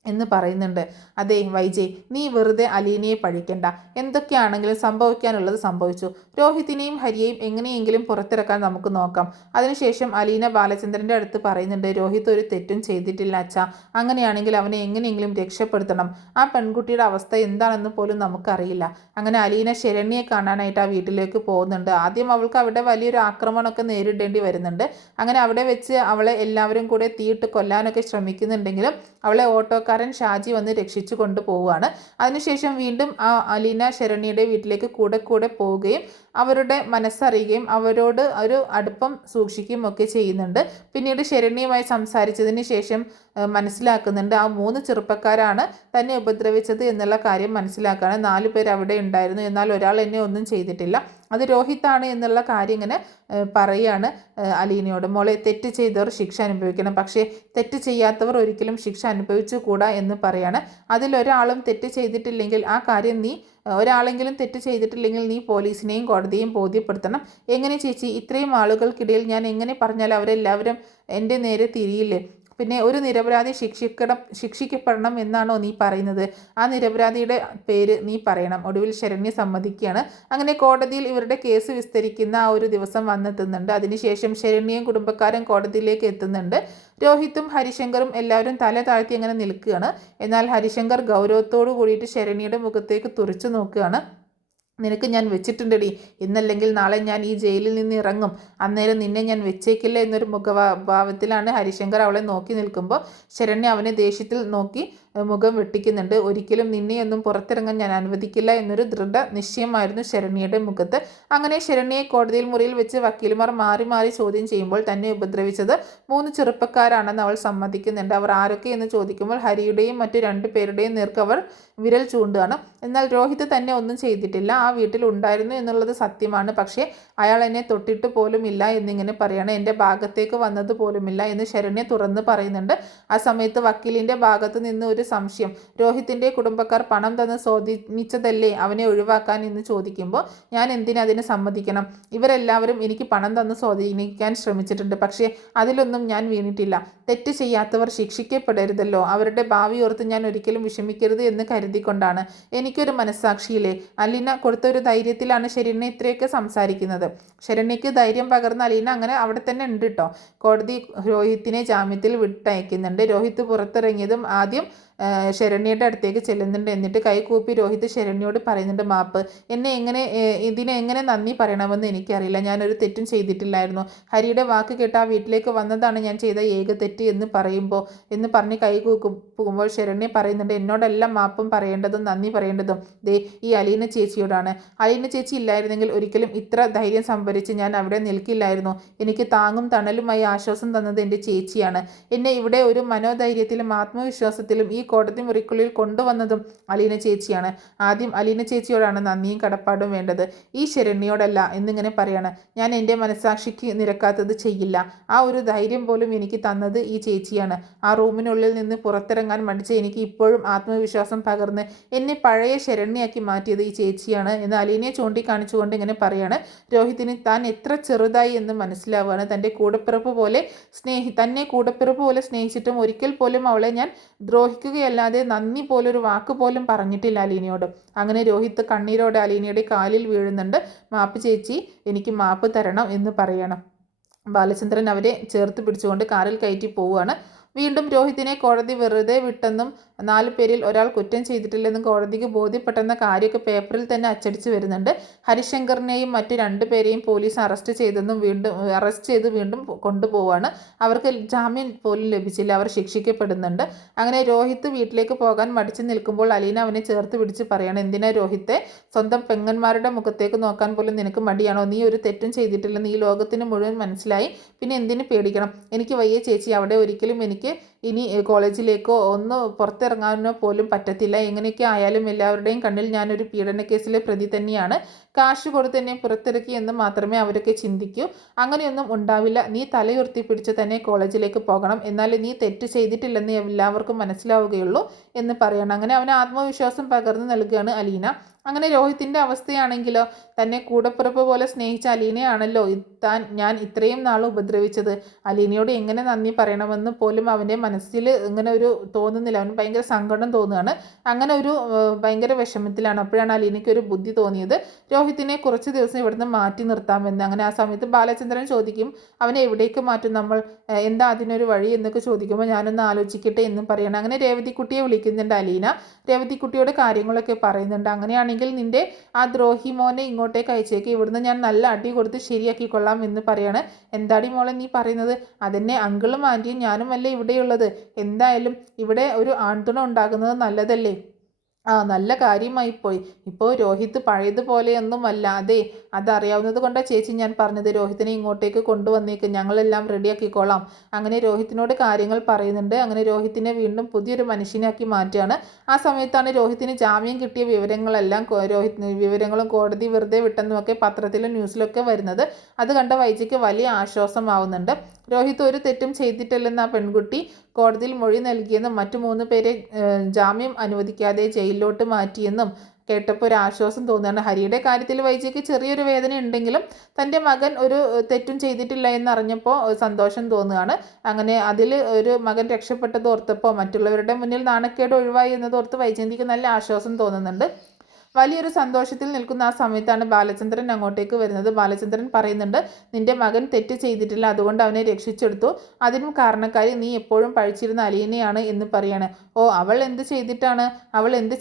എന്ന് പറയുന്നുണ്ട്. അതെ വൈജയ്, നീ വെറുതെ അലീനയെ പഴിക്കണ്ട. എന്തൊക്കെയാണെങ്കിലും സംഭവിക്കാനുള്ളത് സംഭവിച്ചു. രോഹിത്തിനെയും ഹരിയെയും എങ്ങനെയെങ്കിലും പുറത്തിറക്കാൻ നമുക്ക് നോക്കാം. അതിനുശേഷം അലീന ബാലചന്ദ്രൻ്റെ അടുത്ത് പറയുന്നുണ്ട്, രോഹിത് ഒരു തെറ്റും ചെയ്തിട്ടില്ല അച്ഛാ. അങ്ങനെയാണെങ്കിൽ അവനെ എങ്ങനെയെങ്കിലും രക്ഷപ്പെടുത്തണം. ആ പെൺകുട്ടിയുടെ അവസ്ഥ എന്താണെന്ന് പോലും നമുക്കറിയില്ല. അങ്ങനെ അലീന ശരണ്യെ കാണാനായിട്ട് ആ വീട്ടിലേക്ക് പോകുന്നുണ്ട്. ആദ്യം അവൾക്ക് അവിടെ വലിയൊരു ആക്രമണമൊക്കെ നേരിടേണ്ടി വരുന്നുണ്ട്. അങ്ങനെ അവിടെ വെച്ച് അവളെ എല്ലാവരും കൂടെ തീയിട്ട് കൊല്ലാനൊക്കെ ശ്രമിക്കുന്നുണ്ടെങ്കിലും അവളെ ഓട്ടോക്കാരൻ ഷാജി വന്ന് രക്ഷിച്ചു കൊണ്ടുപോവുകയാണ്. അതിനുശേഷം വീണ്ടും ആ അലീന ശരണ്യയുടെ വീട്ടിലേക്ക് കൂടെ പോവുകയും അവരുടെ മനസ്സറിയുകയും അവരോട് ഒരു അടുപ്പം സൂക്ഷിക്കുകയും ഒക്കെ ചെയ്യുന്നുണ്ട്. പിന്നീട് ശരണ്യയുമായി സംസാരിച്ചതിന് ശേഷം മനസ്സിലാക്കുന്നുണ്ട്, ആ 3 ചെറുപ്പക്കാരാണ് തന്നെ ഉപദ്രവിച്ചത് എന്നുള്ള കാര്യം മനസ്സിലാക്കുകയാണ്. 4 പേർ അവിടെ ഉണ്ടായിരുന്നു, എന്നാൽ ഒരാൾ എന്നെ ഒന്നും ചെയ്തിട്ടില്ല. അത് രോഹിത്താണ് എന്നുള്ള കാര്യം ഇങ്ങനെ പറയുകയാണ് അലീനയോട്. മോളെ, തെറ്റ് ചെയ്തവർ ശിക്ഷ അനുഭവിക്കണം, പക്ഷേ തെറ്റ് ചെയ്യാത്തവർ ഒരിക്കലും ശിക്ഷ അനുഭവിച്ചുകൂടാ എന്ന് പറയാണ്. അതിലൊരാളും തെറ്റ് ചെയ്തിട്ടില്ലെങ്കിൽ ആ കാര്യം നീ ഒരാളെങ്കിലും തെറ്റ് ചെയ്തിട്ടില്ലെങ്കിൽ നീ പോലീസിനെയും കോടതിയെയും ബോധ്യപ്പെടുത്തണം. എങ്ങനെ ചേച്ചി, ഇത്രയും ആളുകൾക്കിടയിൽ ഞാൻ എങ്ങനെ പറഞ്ഞാൽ അവരെല്ലാവരും എൻ്റെ നേരെ തിരിയില്ലേ? പിന്നെ ഒരു നിരപരാധി ശിക്ഷിക്കപ്പെടണം എന്നാണോ നീ പറയുന്നത്? ആ നിരപരാധിയുടെ പേര് നീ പറയണം. ഒടുവിൽ ശരണ്യ സമ്മതിക്കുകയാണ്. അങ്ങനെ കോടതിയിൽ ഇവരുടെ കേസ് വിസ്തരിക്കുന്ന ആ ഒരു ദിവസം വന്നെത്തുന്നുണ്ട്. അതിനുശേഷം ശരണ്യയും കുടുംബക്കാരും കോടതിയിലേക്ക് എത്തുന്നുണ്ട്. രോഹിത്തും ഹരിശങ്കറും എല്ലാവരും തല താഴ്ത്തി അങ്ങനെ നിൽക്കുകയാണ്. എന്നാൽ ഹരിശങ്കർ ഗൗരവത്തോടു കൂടിയിട്ട് ശരണ്യയുടെ മുഖത്തേക്ക് തുറച്ചു നോക്കുകയാണ്. നിനക്ക് ഞാൻ വെച്ചിട്ടുണ്ടടി, ഇന്നല്ലെങ്കിൽ നാളെ ഞാൻ ഈ ജയിലിൽ നിന്ന് ഇറങ്ങും, അന്നേരം നിന്നെ ഞാൻ വെച്ചേക്കില്ല എന്നൊരു ഭാവത്തിലാണ് ഹരിശങ്കർ അവളെ നോക്കി നിൽക്കുമ്പോൾ ശരണ്യ അവനെ ദേഷ്യത്തിൽ നോക്കി മുഖം വെട്ടിക്കുന്നുണ്ട്. ഒരിക്കലും നിന്നെയൊന്നും പുറത്തിറങ്ങാൻ ഞാൻ അനുവദിക്കില്ല എന്നൊരു ദൃഢ നിശ്ചയമായിരുന്നു ശരണ്യയുടെ മുഖത്ത്. അങ്ങനെ ശരണ്യയെ കോടതിയിൽ മുറിയിൽ വെച്ച് വക്കീലുമാർ മാറി മാറി ചോദ്യം ചെയ്യുമ്പോൾ തന്നെ ഉപദ്രവിച്ചത് 3 ചെറുപ്പക്കാരാണെന്ന് അവൾ സമ്മതിക്കുന്നുണ്ട്. അവർ ആരൊക്കെ എന്ന് ചോദിക്കുമ്പോൾ ഹരിയുടെയും മറ്റു 2 പേരുടെയും നേർക്ക് അവർ വിരൽ ചൂണ്ടുകയാണ്. എന്നാൽ രോഹിത് തന്നെ ഒന്നും ചെയ്തിട്ടില്ല, ആ വീട്ടിൽ ഉണ്ടായിരുന്നു എന്നുള്ളത് സത്യമാണ്, പക്ഷേ അയാൾ എന്നെ തൊട്ടിട്ട് പോലും ഇല്ല എന്നിങ്ങനെ പറയാണ്. എൻ്റെ ഭാഗത്തേക്ക് വന്നത് പോലുമില്ല എന്ന് ശരണ്യ തുറന്ന് പറയുന്നുണ്ട്. ആ സമയത്ത് വക്കീലിൻ്റെ ഭാഗത്ത് നിന്ന് ഒരു സംശയം, രോഹിത്തിൻ്റെ കുടുംബക്കാർ പണം തന്ന് സ്വാധീനിച്ചതല്ലേ അവനെ ഒഴിവാക്കാൻ എന്ന് ചോദിക്കുമ്പോൾ ഞാൻ എന്തിനതിന് സമ്മതിക്കണം? ഇവരെല്ലാവരും എനിക്ക് പണം തന്ന് സ്വാധീനിക്കാൻ ശ്രമിച്ചിട്ടുണ്ട്, പക്ഷേ അതിലൊന്നും ഞാൻ വീണിട്ടില്ല. തെറ്റ് ചെയ്യാത്തവർ ശിക്ഷിക്കപ്പെടരുതല്ലോ, അവരുടെ ഭാവി ഓർത്ത് ഞാൻ ഒരിക്കലും വിഷമിക്കരുത് എന്ന് കരുതിക്കൊണ്ടാണ്. എനിക്കൊരു മനസ്സാക്ഷിയില്ലേ? അലീന കൊടുത്ത ഒരു ധൈര്യത്തിലാണ് ശരണ്യ ഇത്രയൊക്കെ സംസാരിക്കുന്നത്. ശരണ്യക്ക് ധൈര്യം പകർന്ന അലീന അങ്ങനെ അവിടെ തന്നെ ഉണ്ട് കേട്ടോ. കോടതി രോഹിത്തിനെ ജാമ്യത്തിൽ വിട്ടയക്കുന്നുണ്ട്. രോഹിത്ത് പുറത്തിറങ്ങിയതും ആദ്യം ശരണ്യയുടെ അടുത്തേക്ക് ചെല്ലുന്നുണ്ട്. എന്നിട്ട് കൈകൂപ്പി രോഹിത് ശരണ്യോട് പറയുന്നുണ്ട്, മാപ്പ്. ഇതിനെ എങ്ങനെ നന്ദി പറയണമെന്ന് എനിക്കറിയില്ല. ഞാനൊരു തെറ്റും ചെയ്തിട്ടില്ലായിരുന്നു. ഹരിയുടെ വാക്ക് കേട്ട് ആ വീട്ടിലേക്ക് വന്നതാണ് ഞാൻ ചെയ്ത ഏക തെറ്റ് എന്ന് പറഞ്ഞ് കൈകൂക്കുമ്പോൾ ശരണ്യ പറയുന്നുണ്ട്, എന്നോടെല്ലാം മാപ്പും പറയേണ്ടതും നന്ദി പറയേണ്ടതും ദേ ഈ അലീന ചേച്ചിയോടാണ്. അലീന ചേച്ചി ഇല്ലായിരുന്നെങ്കിൽ ഒരിക്കലും ഇത്ര ധൈര്യം സംഭരിച്ച് ഞാൻ അവിടെ നിൽക്കില്ലായിരുന്നു. എനിക്ക് താങ്ങും തണലുമായി ആശ്വാസം തന്നത് എൻ്റെ ചേച്ചിയാണ്. എന്നെ ഇവിടെ ഒരു മനോധൈര്യത്തിലും ആത്മവിശ്വാസത്തിലും ഈ കോടതി മുറിക്കുള്ളിൽ കൊണ്ടുവന്നതും അലീന ചേച്ചിയാണ്. ആദ്യം അലീന ചേച്ചിയോടാണ് നന്ദിയും കടപ്പാടും വേണ്ടത്, ഈ ശരണ്യയോടല്ല എന്നിങ്ങനെ പറയാണ്. ഞാൻ എൻ്റെ മനസ്സാക്ഷിക്ക് നിരക്കാത്തത് ചെയ്യില്ല. ആ ഒരു ധൈര്യം പോലും എനിക്ക് തന്നത് ഈ ചേച്ചിയാണ്. ആ റൂമിനുള്ളിൽ നിന്ന് പുറത്തിറങ്ങാൻ മടിച്ച് എനിക്ക് ഇപ്പോഴും ആത്മവിശ്വാസം പകർന്ന് എന്നെ പഴയ ശരണ്യയാക്കി മാറ്റിയത് ഈ ചേച്ചിയാണ് എന്ന് അലീനയെ ചൂണ്ടിക്കാണിച്ചുകൊണ്ട് ഇങ്ങനെ പറയാണ്. രോഹിതിന് താൻ എത്ര ചെറുതായി എന്ന് മനസ്സിലാവുകയാണ്. തന്നെ കൂടപ്പിറപ്പ് പോലെ സ്നേഹിച്ചിട്ടും ഒരിക്കൽ പോലും അവളെ ഞാൻ ദ്രോഹിക്കുകയല്ലാതെ നന്ദി പോലൊരു വാക്ക് പോലും പറഞ്ഞിട്ടില്ല അലീനയോട്. അങ്ങനെ രോഹിത് കണ്ണീരോടെ അലീനയുടെ കാലിൽ വീഴുന്നുണ്ട്. മാപ്പ് ചേച്ചി, എനിക്ക് മാപ്പ് തരണം എന്ന് പറയണം. ബാലചന്ദ്രൻ അവരെ ചേർത്ത് പിടിച്ചുകൊണ്ട് കാറിൽ കയറ്റി പോവുകയാണ്. വീണ്ടും രോഹിത്തിനെ കോടതി വെറുതെ വിട്ടെന്നും 4 പേരിൽ ഒരാൾ കുറ്റം ചെയ്തിട്ടില്ലെന്നും കോടതിക്ക് ബോധ്യപ്പെട്ടെന്ന കാര്യമൊക്കെ പേപ്പറിൽ തന്നെ അച്ചടിച്ച് വരുന്നുണ്ട്. ഹരിശങ്കറിനെയും മറ്റു 2 പേരെയും പോലീസ് അറസ്റ്റ് ചെയ്ത് വീണ്ടും കൊണ്ടുപോവാണ്. അവർക്ക് ജാമ്യം പോലും ലഭിച്ചില്ല, അവർ ശിക്ഷിക്കപ്പെടുന്നുണ്ട്. അങ്ങനെ രോഹിത്ത് വീട്ടിലേക്ക് പോകാൻ മടിച്ചു നിൽക്കുമ്പോൾ അലീന അവനെ ചേർത്ത് പിടിച്ച് പറയണം, എന്തിനാ രോഹിത്തെ, സ്വന്തം പെങ്ങന്മാരുടെ മുഖത്തേക്ക് നോക്കാൻ പോലും നിനക്ക് മടിയാണോ? നീ ഒരു തെറ്റും ചെയ്തിട്ടില്ലെന്ന് ഈ ലോകത്തിന് മുഴുവൻ മനസ്സിലായി, പിന്നെ എന്തിനു പേടിക്കണം? എനിക്ക് വയ്യ ചേച്ചി, അവിടെ ഒരിക്കലും എനിക്ക് ഇനി കോളേജിലേക്കോ ഒന്ന് പുറത്തിറങ്ങാനോ പോലും പറ്റത്തില്ല. എങ്ങനെയൊക്കെ ആയാലും എല്ലാവരുടെയും കണ്ണിൽ ഞാനൊരു പീഡന കേസിലെ പ്രതി തന്നെയാണ്. കാശ് കൊടുത്ത് എന്നെ പുറത്തിറക്കി എന്ന് മാത്രമേ അവരൊക്കെ ചിന്തിക്കൂ. അങ്ങനെയൊന്നും ഉണ്ടാവില്ല. നീ തലയുയർത്തി പിടിച്ച് തന്നെ കോളേജിലേക്ക് പോകണം, എന്നാലേ നീ തെറ്റ് ചെയ്തിട്ടില്ലെന്ന് എല്ലാവർക്കും മനസ്സിലാവുകയുള്ളൂ എന്ന് പറയണം. അങ്ങനെ അവന് ആത്മവിശ്വാസം പകർന്നു നൽകുകയാണ് അലീന. അങ്ങനെ രോഹിത്തിൻ്റെ അവസ്ഥയാണെങ്കിലോ, തന്നെ കൂടപ്പിറപ്പ് പോലെ സ്നേഹിച്ച അലീനയാണല്ലോ ഞാൻ ഇത്രയും നാൾ ഉപദ്രവിച്ചത്. അലീനയോട് എങ്ങനെ നന്ദി പറയണമെന്ന് പോലും അവൻ്റെ മനസ്സിൽ ഇങ്ങനെ ഒരു തോന്നുന്നില്ല. അവന് ഭയങ്കര സങ്കടം തോന്നുകയാണ്. അങ്ങനെ ഒരു ഭയങ്കര വിഷമത്തിലാണ്. അപ്പോഴാണ് അലീനയ്ക്ക് ഒരു ബുദ്ധി തോന്നിയത്, രോഹിത്തിനെ കുറച്ച് ദിവസം ഇവിടുന്ന് മാറ്റി നിർത്താമെന്ന്. അങ്ങനെ ആ സമയത്ത് ബാലചന്ദ്രൻ ചോദിക്കും, അവനെ എവിടേക്ക് മാറ്റും നമ്മൾ, എന്താ അതിനൊരു വഴി എന്നൊക്കെ ചോദിക്കുമ്പോൾ ഞാനൊന്ന് ആലോചിക്കട്ടെ എന്നും പറയണം. അങ്ങനെ രേവതിക്കുട്ടിയെ വിളിക്കുന്നുണ്ട് അലീന. രേവതിക്കുട്ടിയോട് കാര്യങ്ങളൊക്കെ പറയുന്നുണ്ട്. അങ്ങനെയാണെങ്കിൽ നിന്റെ ആ ദ്രോഹി മോനെ ഇങ്ങോട്ടേക്ക് അയച്ചേക്ക്, ഇവിടുന്ന് ഞാൻ നല്ല അടി കൊടുത്ത് ശരിയാക്കിക്കൊള്ളാം എന്ന് പറയാണ്. എന്താടി മോളെ നീ പറയുന്നത്? അതെന്നെ അങ്കിളും ആൻറ്റിയും ഞാനും അല്ലേ ഇവിടെയുള്ളത്. എന്തായാലും ഇവിടെ ഒരു ആൺതുണ ഉണ്ടാകുന്നത് നല്ലതല്ലേ? നല്ല കാര്യമായിപ്പോയി. ഇപ്പോൾ രോഹിത് പഴയതുപോലെയൊന്നുമല്ല. അതെ, അതറിയാവുന്നത് കൊണ്ടാണ് ചേച്ചി ഞാൻ പറഞ്ഞത്. രോഹിത്തിനെ ഇങ്ങോട്ടേക്ക് കൊണ്ടുവന്നേക്ക്, ഞങ്ങളെല്ലാം റെഡിയാക്കിക്കോളാം. അങ്ങനെ രോഹിത്തിനോട് കാര്യങ്ങൾ പറയുന്നുണ്ട്. അങ്ങനെ രോഹിത്തിനെ വീണ്ടും പുതിയൊരു മനുഷ്യനാക്കി മാറ്റുകയാണ്. ആ സമയത്താണ് രോഹിത്തിന് ജാമ്യം കിട്ടിയ വിവരങ്ങളെല്ലാം വിവരങ്ങളും കോടതി വെറുതെ വിട്ടെന്നുമൊക്കെ പത്രത്തിലും ന്യൂസിലൊക്കെ വരുന്നത്. അത് കണ്ട വൈജയ്ക്ക് വലിയ ആശ്വാസമാവുന്നുണ്ട്. രോഹിത് ഒരു തെറ്റും ചെയ്തിട്ടില്ലെന്ന് ആ പെൺകുട്ടി കോടതിയിൽ മൊഴി നൽകിയെന്നും മറ്റു 3 പേരെ ജാമ്യം അനുവദിക്കാതെ ജയിലിലോട്ട് മാറ്റിയെന്നും കേട്ടപ്പോൾ ഒരു ആശ്വാസം തോന്നുകയാണ്. ഹരിയുടെ കാര്യത്തിൽ വൈജയ്ക്ക് ചെറിയൊരു വേദന ഉണ്ടെങ്കിലും തൻ്റെ മകൻ ഒരു തെറ്റും ചെയ്തിട്ടില്ല എന്നറിഞ്ഞപ്പോൾ സന്തോഷം തോന്നുകയാണ്. അങ്ങനെ അതിൽ ഒരു മകൻ രക്ഷപ്പെട്ടത് ഓർത്തപ്പോൾ മറ്റുള്ളവരുടെ മുന്നിൽ നാണക്കേട് ഒഴിവായി എന്നതോർത്ത് വൈജയന്തിക്ക് നല്ല ആശ്വാസം തോന്നുന്നുണ്ട്. വലിയൊരു സന്തോഷത്തിൽ നിൽക്കുന്ന ആ സമയത്താണ് ബാലചന്ദ്രൻ അങ്ങോട്ടേക്ക് വരുന്നത്. ബാലചന്ദ്രൻ പറയുന്നുണ്ട്, നിന്റെ മകൻ തെറ്റ് ചെയ്തിട്ടില്ല, അതുകൊണ്ട് അവനെ രക്ഷിച്ചെടുത്തു. അതിനും കാരണക്കാരി നീ എപ്പോഴും പഴിച്ചിരുന്ന അലീനയാണ് എന്ന് പറയാണ്. ഓ, അവൾ എന്ത്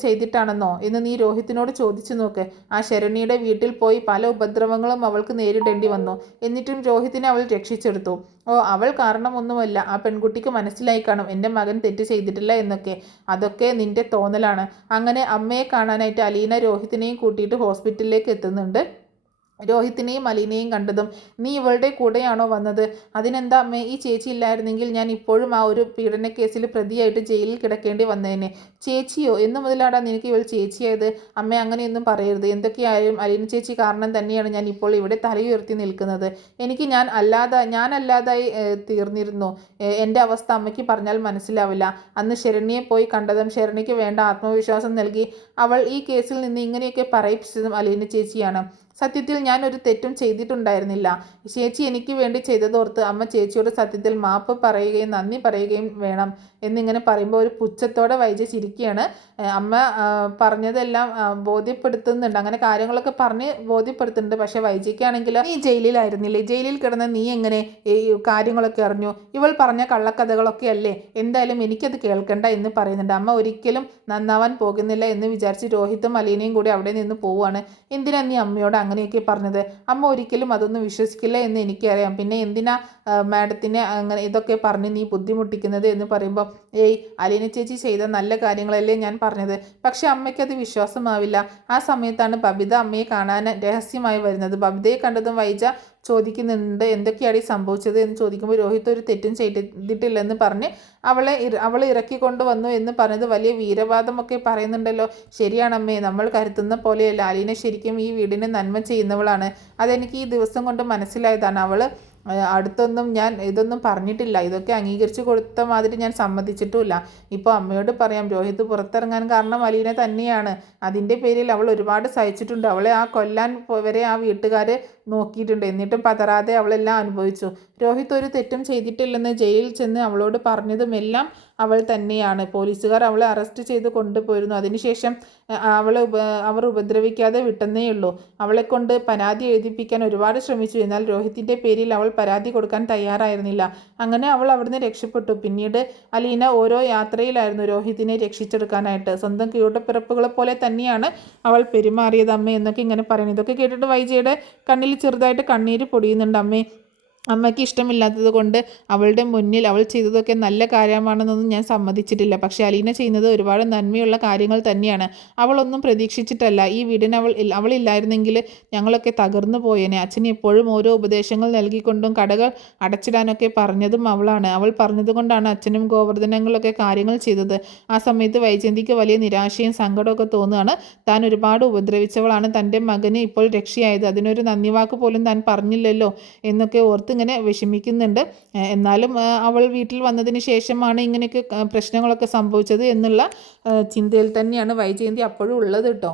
ചെയ്തിട്ടാണെന്നോ എന്ന് നീ രോഹിത്തിനോട് ചോദിച്ചു നോക്ക്. ആ ശരണ്യയുടെ വീട്ടിൽ പോയി പല ഉപദ്രവങ്ങളും അവൾക്ക് നേരിടേണ്ടി വന്നു. എന്നിട്ടും രോഹിത്തിനെ അവൾ രക്ഷിച്ചെടുത്തു. ഓ, അവൾ കാരണമൊന്നുമല്ല. ആ പെൺകുട്ടിക്ക് മനസ്സിലായി കാണും എൻ്റെ മകൻ തെറ്റ് ചെയ്തിട്ടില്ല എന്നൊക്കെ. അതൊക്കെ നിന്റെ തോന്നലാണ്. അങ്ങനെ അമ്മയെ കാണാനായിട്ട് അലീന രോഹിത്തിനെയും കൂട്ടിയിട്ട് ഹോസ്പിറ്റലിലേക്ക് എത്തുന്നുണ്ട്. രോഹിത്തിനെയും അലീനയും കണ്ടതും, നീ ഇവളുടെ കൂടെയാണോ വന്നത്? അതിനെന്താ അമ്മേ, ഈ ചേച്ചി ഇല്ലായിരുന്നെങ്കിൽ ഞാൻ ഇപ്പോഴും ആ ഒരു പീഡന കേസിൽ പ്രതിയായിട്ട് ജയിലിൽ കിടക്കേണ്ടി വന്നേനെ. ചേച്ചിയോ? എന്നു മുതലാടാ നിനക്ക് ഇവൾ ചേച്ചിയായത്? അമ്മ അങ്ങനെയൊന്നും പറയരുത്. എന്തൊക്കെയായാലും അലീന ചേച്ചി കാരണം തന്നെയാണ് ഞാൻ ഇപ്പോൾ ഇവിടെ തലയുയർത്തി നിൽക്കുന്നത്. എനിക്ക് ഞാനല്ലാതായി തീർന്നിരുന്നു. എൻ്റെ അവസ്ഥ അമ്മയ്ക്ക് പറഞ്ഞാൽ മനസ്സിലാവില്ല. അന്ന് ശരണ്യയെ പോയി കണ്ടതും ശരണ്യയ്ക്ക് വേണ്ട ആത്മവിശ്വാസം നൽകി അവൾ ഈ കേസിൽ നിന്ന് ഇങ്ങനെയൊക്കെ പറയിപ്പിച്ചതും അലീന ചേച്ചിയാണ്. സത്യത്തിൽ ഞാൻ ഒരു തെറ്റും ചെയ്തിട്ടുണ്ടായിരുന്നില്ല. ചേച്ചി എനിക്ക് വേണ്ടി ചെയ്തതോർത്ത് അമ്മ ചേച്ചിയോട് സത്യത്തിൽ മാപ്പ് പറയുകയും നന്ദി പറയുകയും വേണം എന്നിങ്ങനെ പറയുമ്പോൾ ഒരു പുച്ഛത്തോടെ വൈജ ചിരിക്കുകയാണ്. അമ്മ പറഞ്ഞതെല്ലാം ബോധ്യപ്പെടുത്തുന്നുണ്ട്. അങ്ങനെ കാര്യങ്ങളൊക്കെ പറഞ്ഞ് ബോധ്യപ്പെടുത്തുന്നുണ്ട്. പക്ഷേ വൈജയ്ക്കാണെങ്കിൽ നീ ജയിലിലായിരുന്നില്ലേ? ജയിലിൽ കിടന്ന നീ എങ്ങനെ ഈ കാര്യങ്ങളൊക്കെ അറിഞ്ഞു? ഇവൾ പറഞ്ഞ കള്ളക്കഥകളൊക്കെ അല്ലേ? എന്തായാലും എനിക്കത് കേൾക്കണ്ട എന്ന് പറയുന്നുണ്ട്. അമ്മ ഒരിക്കലും നന്നാവാൻ പോകുന്നില്ല എന്ന് വിചാരിച്ച് രോഹിത്തും അലീനയും കൂടി അവിടെ നിന്ന് പോവുകയാണ്. എന്തിനാ നീ അമ്മയോട് അങ്ങനെയൊക്കെ പറഞ്ഞത്? അമ്മ ഒരിക്കലും അതൊന്നും വിശ്വസിക്കില്ല എന്ന് എനിക്കറിയാം. പിന്നെ എന്തിനാ മാഡത്തിനെ അങ്ങനെ ഇതൊക്കെ പറഞ്ഞ് നീ ബുദ്ധിമുട്ടിക്കുന്നത് എന്ന് പറയുമ്പോൾ, അലീന ചേച്ചി ചെയ്ത നല്ല കാര്യങ്ങളല്ലേ ഞാൻ പറഞ്ഞത്. പക്ഷെ അമ്മയ്ക്കത് വിശ്വാസമാവില്ല. ആ സമയത്താണ് ബബിത അമ്മയെ കാണാൻ രഹസ്യമായി വരുന്നത്. ബബിതയെ കണ്ടതും വൈജ ചോദിക്കുന്നുണ്ട്, എന്തൊക്കെയാണ് ഈ സംഭവിച്ചത് എന്ന് ചോദിക്കുമ്പോൾ രോഹിത് ഒരു തെറ്റും ചെയ്തിട്ടില്ലെന്ന് പറഞ്ഞ് അവളെ ഇറക്കിക്കൊണ്ട് വന്നു എന്ന് പറഞ്ഞത് വലിയ വീരവാദമൊക്കെ പറയുന്നുണ്ടല്ലോ. ശരിയാണമ്മേ, നമ്മൾ കരുതുന്ന പോലെയല്ല. അലീന ശരിക്കും ഈ വീടിന് നന്മ ചെയ്യുന്നവളാണ്. അതെനിക്ക് ഈ ദിവസം കൊണ്ട് മനസ്സിലായതാണ്. അവൾ അടുത്തൊന്നും ഞാൻ ഇതൊന്നും പറഞ്ഞിട്ടില്ല. ഇതൊക്കെ അംഗീകരിച്ച് കൊടുത്ത മാതിരി ഞാൻ സമ്മതിച്ചിട്ടുമില്ല. ഇപ്പോൾ അമ്മയോട് പറയാം, രോഹിത് പുറത്തിറങ്ങാൻ കാരണം അലീന തന്നെയാണ്. അതിൻ്റെ പേരിൽ അവൾ ഒരുപാട് സഹിച്ചിട്ടുണ്ട്. അവളെ കൊല്ലാൻ വരെ ആ വീട്ടുകാർ നോക്കിയിട്ടുണ്ട്. എന്നിട്ടും പതറാതെ അവളെല്ലാം അനുഭവിച്ചു. രോഹിത് ഒരു തെറ്റും ചെയ്തിട്ടില്ലെന്ന് ജയിലിൽ ചെന്ന് അവളോട് പറഞ്ഞതുമെല്ലാം അവൾ തന്നെയാണ്. പോലീസുകാർ അവളെ അറസ്റ്റ് ചെയ്ത് കൊണ്ടുപോയിരുന്നു. അതിനുശേഷം അവർ ഉപദ്രവിക്കാതെ വിട്ടെന്നേയുള്ളൂ. അവളെക്കൊണ്ട് പരാതി എഴുതിപ്പിക്കാൻ ഒരുപാട് ശ്രമിച്ചു. എന്നാൽ രോഹിത്തിൻ്റെ പേരിൽ അവൾ പരാതി കൊടുക്കാൻ തയ്യാറായിരുന്നില്ല. അങ്ങനെ അവൾ അവിടുന്ന് രക്ഷപ്പെട്ടു. പിന്നീട് അലീന ഓരോ യാത്രയിലായിരുന്നു രോഹിത്തിനെ രക്ഷിച്ചെടുക്കാനായിട്ട്. സ്വന്തം കൂടപ്പിറപ്പുകളെ പോലെ തന്നെയാണ് അവൾ പെരുമാറിയത് അമ്മ എന്നൊക്കെ ഇങ്ങനെ പറയുന്നത്. ഇതൊക്കെ കേട്ടിട്ട് വൈജയുടെ കണ്ണിൽ ചെറുതായിട്ട് കണ്ണീര് പൊടിയുന്നുണ്ട്. അമ്മയ്ക്ക് ഇഷ്ടമില്ലാത്തത് കൊണ്ട് അവളുടെ മുന്നിൽ അവൾ ചെയ്തതൊക്കെ നല്ല കാര്യമാണെന്നൊന്നും ഞാൻ സമ്മതിച്ചിട്ടില്ല. പക്ഷേ അലീന ചെയ്യുന്നത് ഒരുപാട് നന്മയുള്ള കാര്യങ്ങൾ തന്നെയാണ്. അവളൊന്നും പ്രതീക്ഷിച്ചിട്ടല്ല. ഈ വീടിന് അവളില്ലായിരുന്നെങ്കിൽ ഞങ്ങളൊക്കെ തകർന്നു പോയേനെ. അച്ഛന് എപ്പോഴും ഓരോ ഉപദേശങ്ങൾ നൽകിക്കൊണ്ടും കടകൾ അടച്ചിടാനൊക്കെ പറഞ്ഞതും അവളാണ്. അവൾ പറഞ്ഞതുകൊണ്ടാണ് അച്ഛനും ഗോവർദ്ധനങ്ങളൊക്കെ കാര്യങ്ങൾ ചെയ്തത്. ആ സമയത്ത് വൈജയന്തിക്ക് വലിയ നിരാശയും സങ്കടമൊക്കെ തോന്നുകയാണ്. താൻ ഒരുപാട് ഉപദ്രവിച്ചവളാണ് തൻ്റെ മകന് ഇപ്പോൾ രക്ഷയായത്. അതിനൊരു നന്ദി വാക്ക് പോലും താൻ പറഞ്ഞില്ലല്ലോ എന്നൊക്കെ ഓർത്ത് ഇങ്ങനെ വിഷമിക്കുന്നുണ്ട്. എന്നാലും അവൾ വീട്ടിൽ വന്നതിന് ശേഷമാണ് ഇങ്ങനെയൊക്കെ പ്രശ്നങ്ങളൊക്കെ സംഭവിച്ചത് എന്നുള്ള ചിന്തയിൽ തന്നെയാണ് വൈജയന്തി അപ്പോഴും ഉള്ളത് കേട്ടോ.